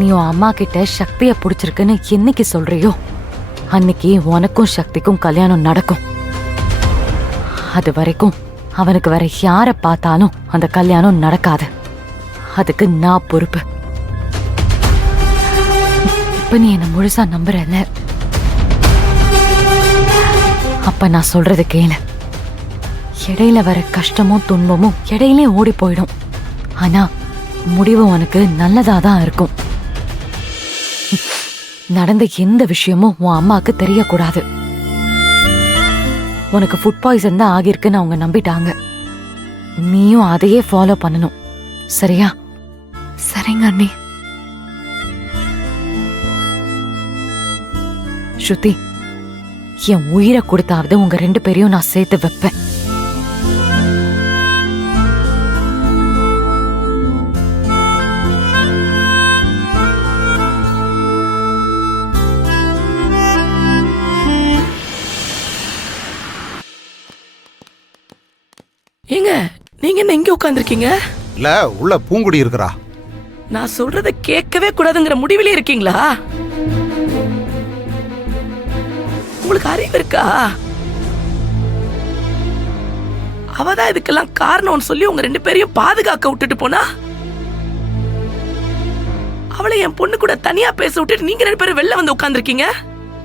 நீ உன் அம்மா கிட்ட சக்திய புடிச்சிருக்குன்னு என்னைக்கு சொல்றியோ அன்னைக்கு உனக்கும் சக்திக்கும் கல்யாணம் நடக்கும். அது வரைக்கும் அவனுக்கு வேற யார பார்த்தாலும் அந்த கல்யாணம் நடக்காது. அதுக்கு நான் பொறுப்பு. இப்ப நீ என்ன முழுசா நம்புறல, அப்ப நான் சொல்றது கேளு. இடையில வர கஷ்டமும் துன்பமும் இடையிலே ஓடி போயிடும். ஆனா முடிவு உனக்கு நல்லதாதான் இருக்கும். நடந்த எந்த விஷயமும் உன் அம்மாக்கு தெரியக்கூடாது. உனக்கு ஃபுட் பாய்சன் தான் ஆகியிருக்குன்னு அவங்க நம்பிட்டாங்க. நீயும் அதையே ஃபாலோ பண்ணணும், சரியா? சரிங்க அண்ணி. ஸ்ருதி, என் உயிரை கொடுத்தாவது உங்க 2 பேரையும் நான் சேர்த்து வைப்பேன். ஏங்க, நீங்க என்ன இங்க உட்கார்ந்திருக்கீங்க? இல்ல, உள்ள பூங்குடி இருக்கறா. நான் சொல்றத கேட்கவே கூடாதுங்கிற முடிவிலே இருக்கீங்களா? உங்களுக்கு அறிவு இருக்கா? அவதான் இதுக்கெல்லாம் காரணம்னு சொல்லி உங்க 2 பேரையும் பாதுகாக்க விட்டுட்டு போனா, அவளை என் பொண்ணு கூட தனியா பேச விட்டுட்டு நீங்க 2 பேரும் வெளில வந்து உட்கார்ந்திருக்கீங்க.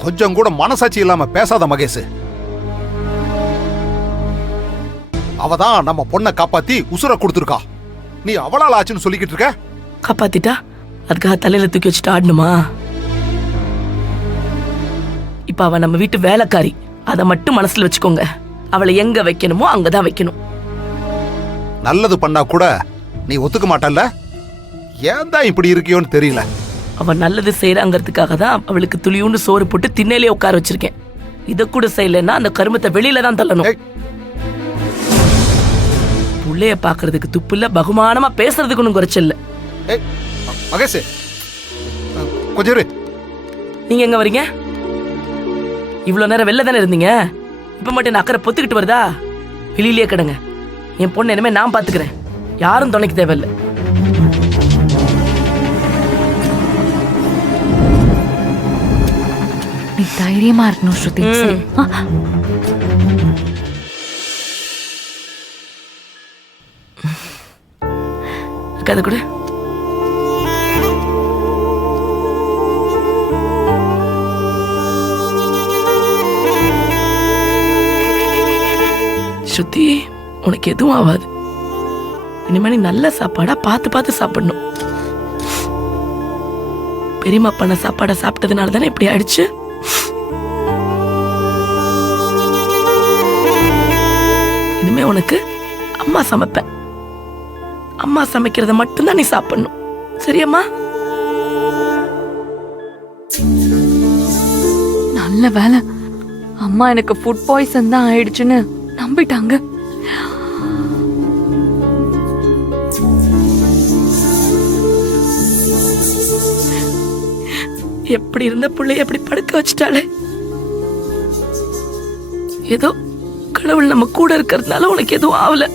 கொஞ்சம் கூட மனசாட்சி இல்லாம பேசாத மகேஷ். அவதான் நம்ம பொண்ணை காப்பாத்தி உசுர கொடுத்துருக்கா. நீ அவளால் ஆச்சுன்னு சொல்லிக்கிட்டு இருக்க. காப்பாத்திட்டா அதுக்காக தலையில தூக்கி வச்சுட்டு ஆடணுமா? இப்ப அவ நம்ம வீட்டு வேலைக்காரி, அதை மட்டும் மனசுல வச்சுக்கோங்க. அவளை எங்க வைக்கணுமோ அங்கதான் வைக்கணும். நல்லது பண்ணா கூட நீ ஒத்துக்க மாட்டல்ல? ஏன் தான் இப்படி இருக்கியோன்னு தெரியல. அவ நல்லது செய்யறாங்கிறதுக்காக தான் அவளுக்கு துளியூண்டு சோறு போட்டு திண்ணையிலே உட்கார வச்சிருக்கேன். இத கூட செய்யலன்னா அந்த கருமத்தை வெளியில தான் தள்ளணும். புள்ளைய பாக்குறதுக்கு துப்பு இல்ல, பகுமானமா பேசுறதுக்கு ஒன்னும் குறைச்சல்ல. மகேஷ், கொஞ்சம் இரு. நீங்க எங்க வரீங்க? இவ்வளவு நேரம் வெளில தானே இருந்தீங்க. இப்ப மட்டும் அக்கறை பொத்துக்கிட்டு வருதா? வெளியிலேயே கிடங்க. என் பொண்ணு இனிமே நான் பாத்துக்கிறேன். யாரும் துணைக்கு தேவையில்லை. நீ தைரியமா இருக்கணும் ஸ்ருதி. கதை கூட ஸ்ருதி, உனக்கு எதுவும் ஆகாது. இனிமே நீ நல்ல சாப்பாடா பார்த்து பார்த்து சாப்பிடணும். பெரியம்மா பண்ண சாப்பாடை சாப்பிட்டதுனால தானே இப்படி ஆயிடுச்சு. இனிமே உனக்கு அம்மா சமைப்பேன். அம்மா சமைக்கிறத மட்டும்தான் நீ சாப்பிடணும், சரியம்மா? நல்ல வேலை, அம்மா எனக்கு ஃபுட் பாய்சன் தான் ஆயிடுச்சுன்னு நம்பிட்டாங்க. எப்படி இருந்த பிள்ளைய எப்படி படுக்க வச்சுட்டாலே. ஏதோ கடவுள் நம்ம கூட இருக்கிறதுனால உனக்கு எதுவும் ஆகல.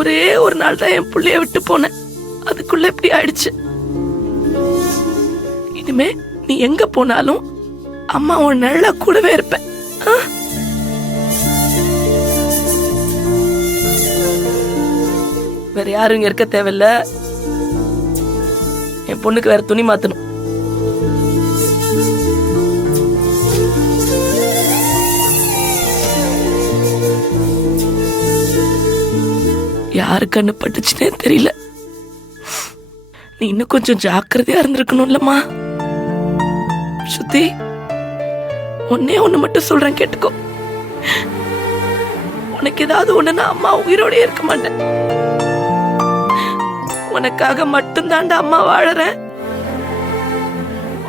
ஒரே ஒரு நாள் தான் என் பிள்ளைய விட்டு போனேன், அதுக்குள்ள எப்படி ஆயிடுச்சு. இனிமே நீ எங்க போனாலும் அம்மா உன் நிழலா கூடவே இருப்பேன். வேற யாரும் இங்க இருக்க தேவையில்ல. என் பொண்ணுக்கு வேற துணி மாத்தணும். யாரு கண்ணு பட்டுச்சுன்னே தெரியல. நீ இன்னும் கொஞ்சம் ஜாக்கிரதையா இருந்திருக்கணும்லம்மா. ஸ்ருதி, ஒன்னே ஒண்ணு மட்டும் சொல்றேன், கேட்டுக்கோ. உனக்கு ஏதாவது ஒண்ணுன்னா அம்மா உயிரோட இருக்க மாட்டேன். உனக்காக மட்டும்தான்டா அம்மா வாழறேன்.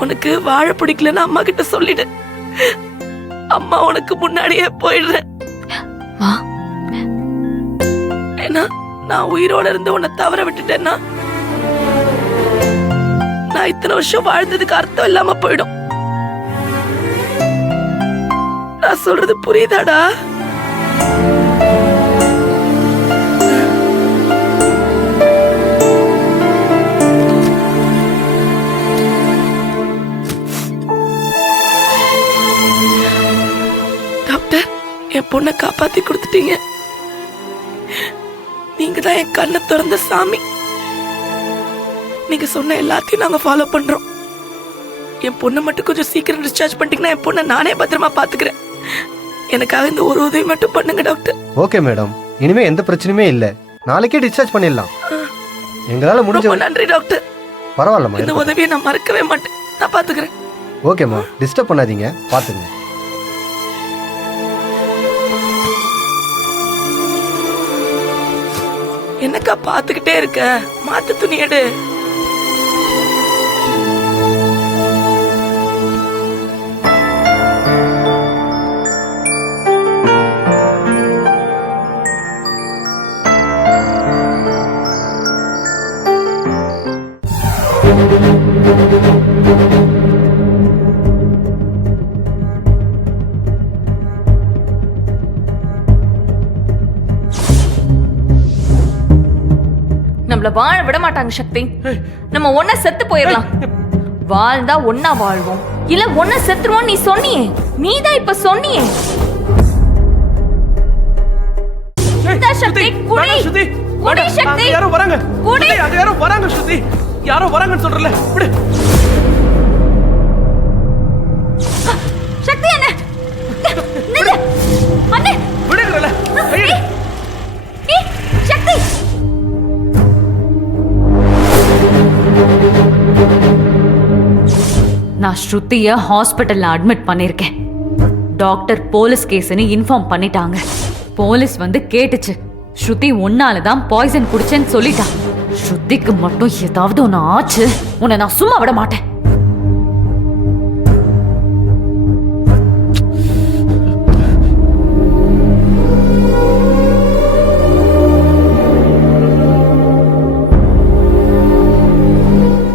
உனக்கு வாழ பிடிக்கலன்னு அம்மா கிட்ட சொல்லிடு. அம்மா உனக்கு முன்னாடியே போயிடுறேன். ஏன்னா நான் உயிரோட இருந்து உன்னை தவற விட்டுட்டேன்னா நான் இத்தனை வருஷம் வாழ்ந்ததுக்கு அர்த்தம் இல்லாம போயிடும். நான் சொல்றது புரியுதாடா? பொண்ணை காப்பாத்தி கொடுத்துட்டீங்க. நீங்க தான் என் கண்ணை திறந்த சாமி. நீங்க சொன்ன எல்லாத்தையும் நாங்க ஃபாலோ பண்றோம். என் பொண்ணை மட்டும் கொஞ்சம் சீக்கிரம் டிஸ்சார்ஜ் பண்ணிட்டீங்கன்னா என் பொண்ணை நானே பத்திரமா பாத்துக்கிறேன். எனக்காக இந்த ஒரு உதவி மட்டும் பண்ணுங்க டாக்டர். ஓகே மேடம், இனிமே எந்த பிரச்சனையுமே இல்ல. நாளைக்கே டிஸ்சார்ஜ் பண்ணிடலாம். எங்களால முடிஞ்ச ரொம்ப நன்றி டாக்டர். பரவாயில்லம்மா, இந்த உதவியை நான் மறக்கவே மாட்டேன். நான் பாத்துக்கிறேன். ஓகேம்மா, டிஸ்டர்ப் பண்ணாதீங்க, பாத்துங்க. என்னக்கா பாத்துக்கிட்டே இருக்க? மாத்து துணி எடு. நம்மள வாழ விட மாட்டாங்க சக்தி. நம்ம ஒன்னா செத்து போயிடலாம். வாழ்ந்தா ஒன்னா வாழ்வோம், இல்ல ஒன்னா செத்துருவோம். நீ சொன்னியே, நீதான் இப்ப சொன்னியே. சக்தி குடி, குடி சக்தி. யாரோ வராங்க, குடி. யாரோ வராங்க ஸ்ருதி, யாரோ வராங்கன்னு சொல்றல. விடு சக்தி. என்ன நில்லு அண்ணே, விடுங்கறல. சக்தி நான் ஸ்ருதிய ஹாஸ்பிட்டல்ல அட்மிட் பண்ணிருக்கேன். டாக்டர் போலீஸ் கேஸ்னு இன்ஃபார்ம் பண்ணிட்டாங்க. போலீஸ் வந்து கேட்டுச்சு, ஸ்ருதி உன்னாலதான் பாய்சன் குடிச்சேன்னு சொல்லிட்டா. ஸ்ருதிக்கு மட்டும் ஏதாவது ஒண்ணு ஆச்சு, உன்னை நான் சும்மா விட மாட்டேன்.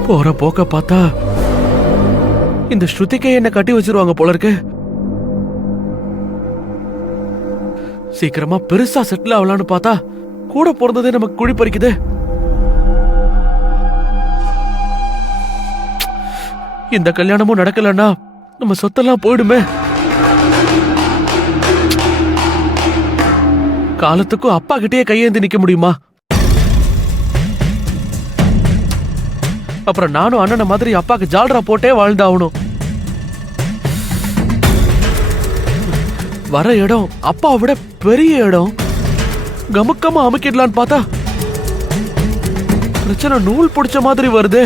போற போக்க பார்த்தா இந்த ஸ்ருதிக்கே என்ன கட்டி வச்சிருவாங்க போல இருக்கு. சீக்கிரமா பெருசா செட்டில் ஆகலான்னு பார்த்தா கூட பிறந்ததே நமக்கு குழி பறிக்குது. இந்த கல்யாணமும் நடக்கலன்னா நம்ம சொத்தெல்லாம் போயிடுமே. காலத்துக்கும் அப்பா கிட்டே கையேந்தி நிக்க முடியுமா? அப்புறம் நானும் அண்ணனை மாதிரி அப்பாக்கு ஜால்ரா போட்டே வாழ்ந்தாகணும். வர இடம் அப்பாவை விட பெரிய இடம், கமுக்கமா அமைக்கிடலான்னு பார்த்தா பிரச்சனை நூல் பிடிச்ச மாதிரி வருதே.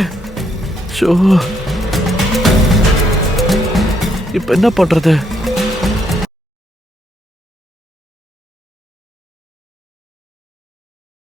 இப்ப என்ன பண்றது?